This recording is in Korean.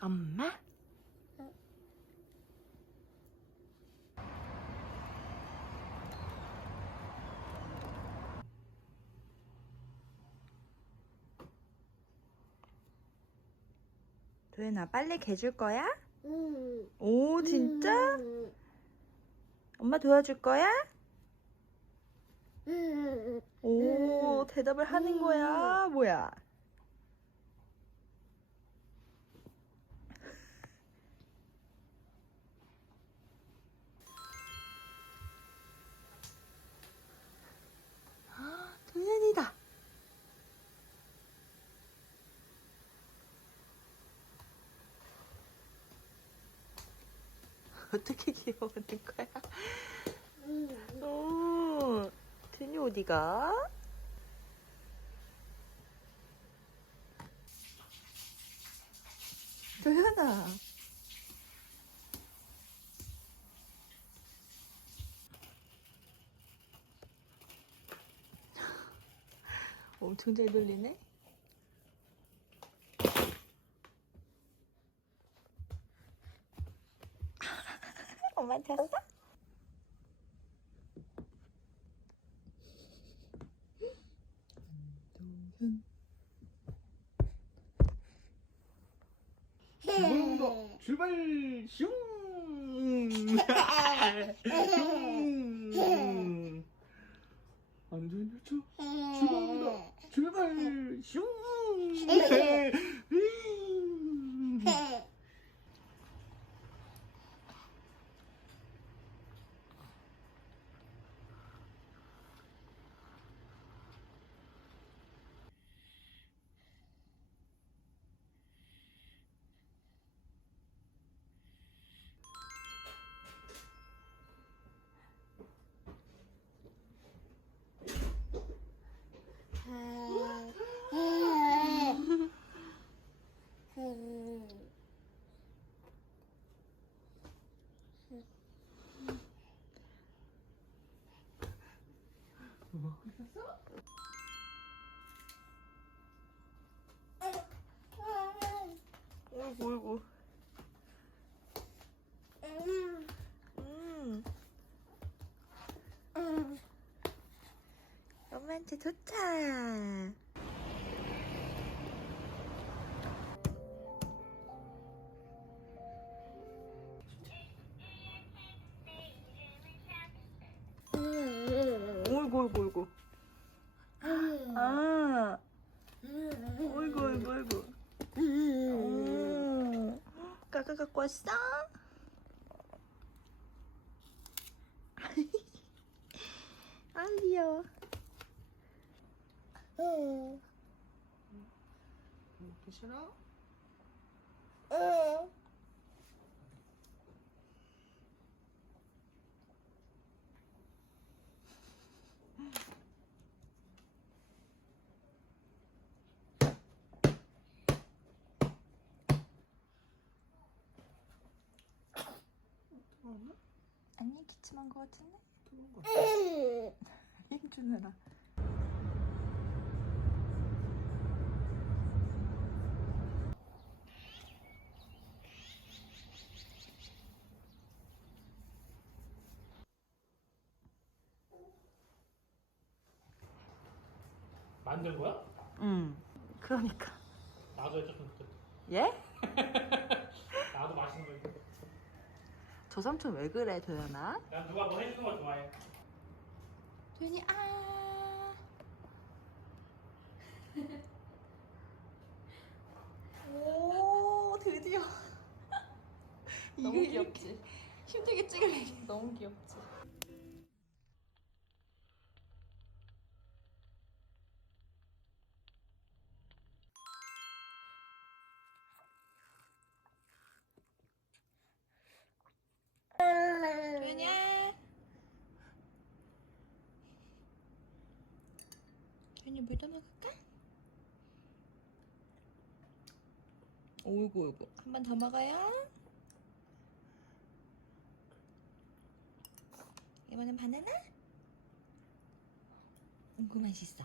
엄마? 도연아, 빨래 개줄 거야? 오, 진짜? 엄마 도와줄 거야? 오, 대답을 하는 거야? 뭐야? 도연이다. 어떻게 귀여워하는 거야? 오, 도연이 어디가? 도연아. 엄청 잘 돌리네. 엄마한테 왔어? 출발합니다. 출발. 슝. 슝. 안전벨트 출발합니다. 출발. 슝. 어이구, 어이구. 엄마한테 도착. 어이구, 어이구, 어이구. 아, 어이구, 어이구, 어이구. 까까 갖고 왔어? 아, 귀여워. 먹기 싫어? 아니, 기침한 거 같은데? 그런 거. 힘 주느라. 만든 거야? 그러니까. 나도 해줬으면 좋겠다. 예? 나도 맛있는 거 해줘. 저 삼촌 왜 그래, 도연아? 난 누가 뭐 해주는 거 좋아해. 도연이, 아. 오, 드디어. 너무 이게 귀엽지? 이렇게 힘들게 찍을래. 너무 귀엽지? 도연이야. 도연이 물 더 먹을까? 오이구, 오이구. 한 번 더 먹어요. 이번엔 바나나? 맛있어.